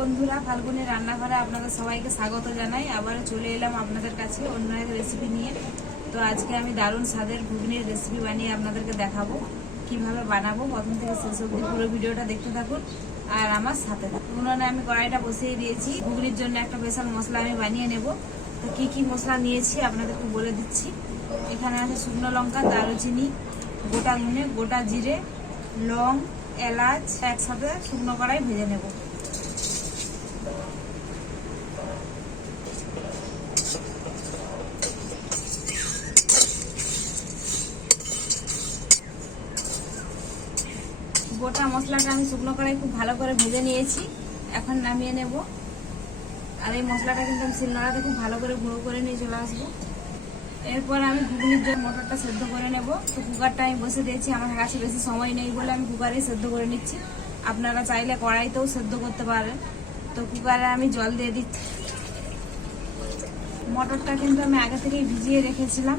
বন্ধুরা, ফাল্গুনের রান্নাঘরে আপনাদের সবাইকে স্বাগত জানাই। আবারও চলে এলাম আপনাদের কাছে অন্য এক রেসিপি নিয়ে। তো আজকে আমি দারুণ স্বাদের ঘুগনির রেসিপি বানিয়ে আপনাদেরকে দেখাবো, কীভাবে বানাবো। প্রথম থেকে শেষ অবধি পুরো ভিডিওটা দেখতে থাকুন আর আমার সাথে উনুনে আমি কড়াইটা বসিয়ে দিয়েছি। ঘুগনির জন্য একটা স্পেশাল মশলা আমি বানিয়ে নেব। তো কি কি মশলা নিয়েছি আপনাদেরকে বলে দিচ্ছি। এখানে আছে শুকনো লঙ্কা, দারুচিনি, গোটা ধনে গোটা জিরে, লং, এলাচ একসাথে শুকনো কড়াই ভেজে নেব। গোটা মশলাটা আমি শুকনো কড়াই খুব ভালো করে ভেজে নিয়েছি। এখন নামিয়ে নেব। আর এই মশলাটা কিন্তু আমি শিলনোড়াতে খুব ভালো করে গুঁড়ো করে নিয়ে চলে আসব। এরপর আমি ঘুগনির জন্য মটরটা সেদ্ধ করে নেব। তো কুকারটা আমি বসে দিয়েছি, আমার কাছে বেশি সময় নেই বলে আমি কুকারেই সেদ্ধ করে নিচ্ছি। আপনারা চাইলে কড়াইতেও সেদ্ধ করতে পারেন। তো কুকারে আমি জল দিয়ে দিচ্ছি। মটরটা কিন্তু আমি আগে থেকেই ভিজিয়ে রেখেছিলাম।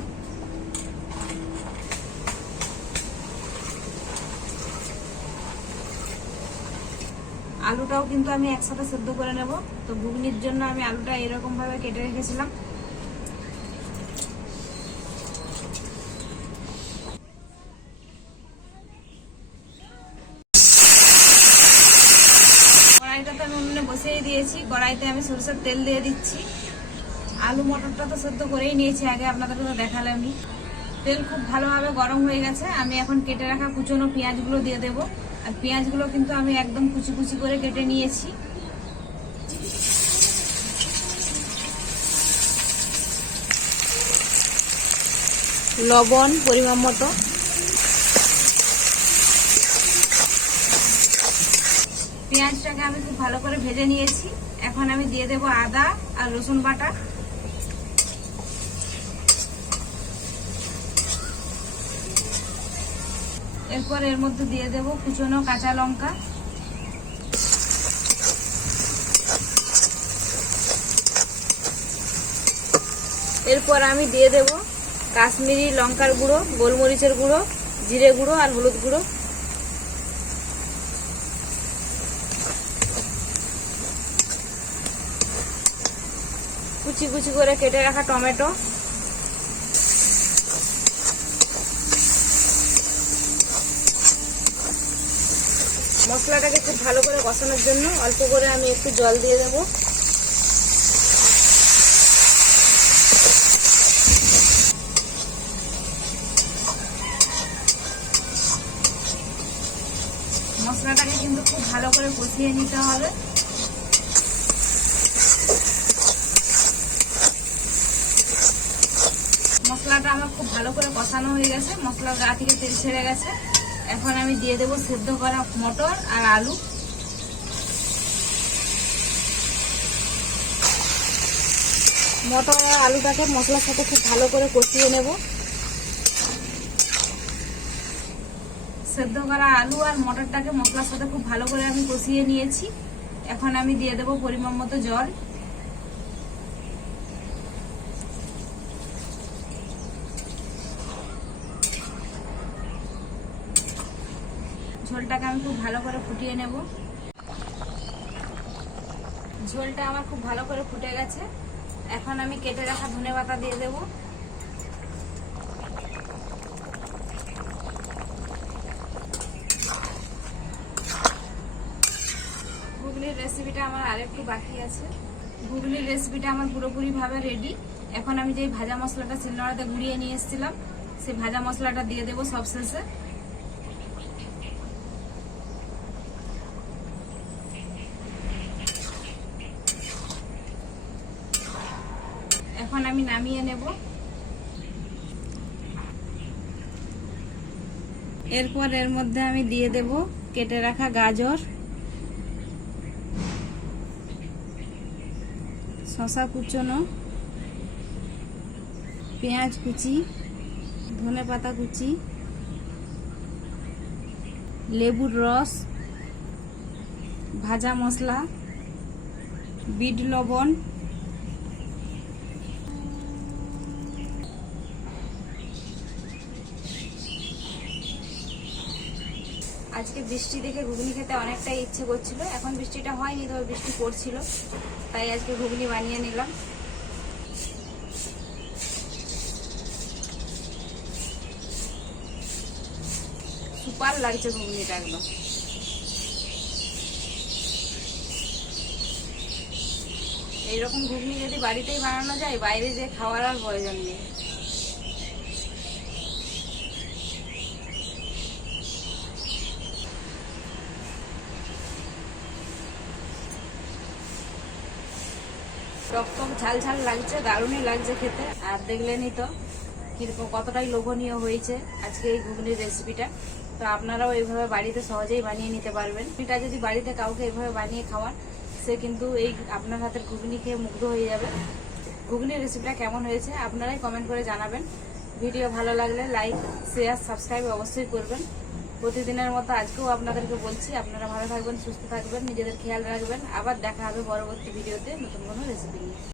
আলুটাও কিন্তু আমি একসাথে সেদ্ধ করে নেব। তো ঘুগনির জন্য আমি আলুটা এরকম ভাবে কেটে রেখেছিলাম। কড়াইটা তো আমি উনুনে বসিয়ে দিয়েছি। কড়াইতে আমি সরষের তেল দিয়ে দিচ্ছি। আলু মটরটা তো সেদ্ধ করেই নিয়েছি, আগে আপনাদেরকে তো দেখালামই। তেল খুব ভালোভাবে গরম হয়ে গেছে। আমি এখন কেটে রাখা কুচনো পেঁয়াজগুলো দিয়ে দেব। আর পেঁয়াজগুলো কিন্তু আমি একদম কুচি কুচি করে কেটে নিয়েছি। লবণ, পরিমাণ মতো। পেঁয়াজটাকে আমি খুব ভালো করে ভেজে নিয়েছি। এখন আমি দিয়ে দেব আদা আর রসুন বাটা। এরপর এর মধ্যে দিয়ে দেব কুচনো কাঁচা লঙ্কা। এরপর আমি দিয়ে দেব কাশ্মীরি লঙ্কার গুঁড়ো, গোলমরিচের গুঁড়ো, জিরে গুঁড়ো আর হলুদ গুঁড়ো। কুচি কুচি করে কেটে রাখা টমেটো। মশলাটাকে খুব ভালো করে কষানোর জন্য অল্প করে আমি একটু জল দিয়ে দেব। মশলাটাকে কিন্তু খুব ভালো করে কষিয়ে নিতে হবে। মশলাটা আমার খুব ভালো করে কষানো হয়ে গেছে। মশলার গা থেকে তেল ছেড়ে গেছে। এখন আমি দিয়ে দেবো সেদ্ধ করা মটর আর আলু। মটর আর আলুটাকে মশলার সাথে খুব ভালো করে কষিয়ে নেব। সেদ্ধ করা আলু আর মটরটাকে মশলার সাথে খুব ভালো করে আমি কষিয়ে নিয়েছি। এখন আমি দিয়ে দেবো পরিমাণ মতো জল। ঝোলটাকে আমি খুব ভালো করে ফুটিয়ে নেব। ঝোলটা আমার খুব ভালো করে ফুটে গেছে। এখন আমি কেটে রাখা ধনে পাতা দিয়ে দেব। ঘুগনির রেসিপিটা আমার আরেকটু বাকি আছে। ঘুগনির রেসিপিটা আমার পুরোপুরিভাবে রেডি এখন আমি যেই ভাজা মশলাটা শিলনোড়াতে গুঁড়িয়ে নিয়ে এসেছিলাম, সেই ভাজা মশলাটা দিয়ে দেবো সবশেষে এখন আমি নামিয়ে নেব। এরপর এর মধ্যে আমি দিয়ে দেব কেটে রাখা গাজর শশা কুচনো, পেঁয়াজ কুচি, ধনে পাতা কুচি, লেবুর রস, ভাজা মশলা, বিট লবণ আজকে বৃষ্টি দেখে ঘুগনি খেতে অনেকটাই ইচ্ছে করছিল। এখন বৃষ্টিটা হয়নি, তবে বৃষ্টি পড়ছিল। তাই আজকে ঘুগনি বানিয়ে নিলাম। সুপার লাগছে ঘুগনিটা একদম। এইরকম ঘুগনি যদি বাড়িতেই বানানো যায়, বাইরে যে খাওয়ার আর প্রয়োজন নেই। রকম ঝাল ঝাল লাগছে, দারুণই লাগছে খেতে। আর দেখলেনই তো, কীরকম কতটাই লোভনীয় হয়েছে আজকে এই ঘুগনির রেসিপিটা তো আপনারাও এইভাবে বাড়িতে সহজেই বানিয়ে নিতে পারবেন। এটা যদি বাড়িতে কাউকে এইভাবে বানিয়ে খাওয়ান, সে কিন্তু এই আপনার হাতের ঘুগনি খেয়ে মুগ্ধ হয়ে যাবে। ঘুগনির রেসিপিটা কেমন হয়েছে আপনারাই কমেন্ট করে জানাবেন। ভিডিও ভালো লাগলে লাইক শেয়ার সাবস্ক্রাইব অবশ্যই করবেন। প্রতিদিনের মতো আজকেও আপনাদেরকে বলছি, আপনারা ভালো থাকবেন, সুস্থ থাকবেন, নিজেদের খেয়াল রাখবেন। আবার দেখা হবে পরবর্তী ভিডিওতে নতুন কোনো রেসিপি নিয়ে।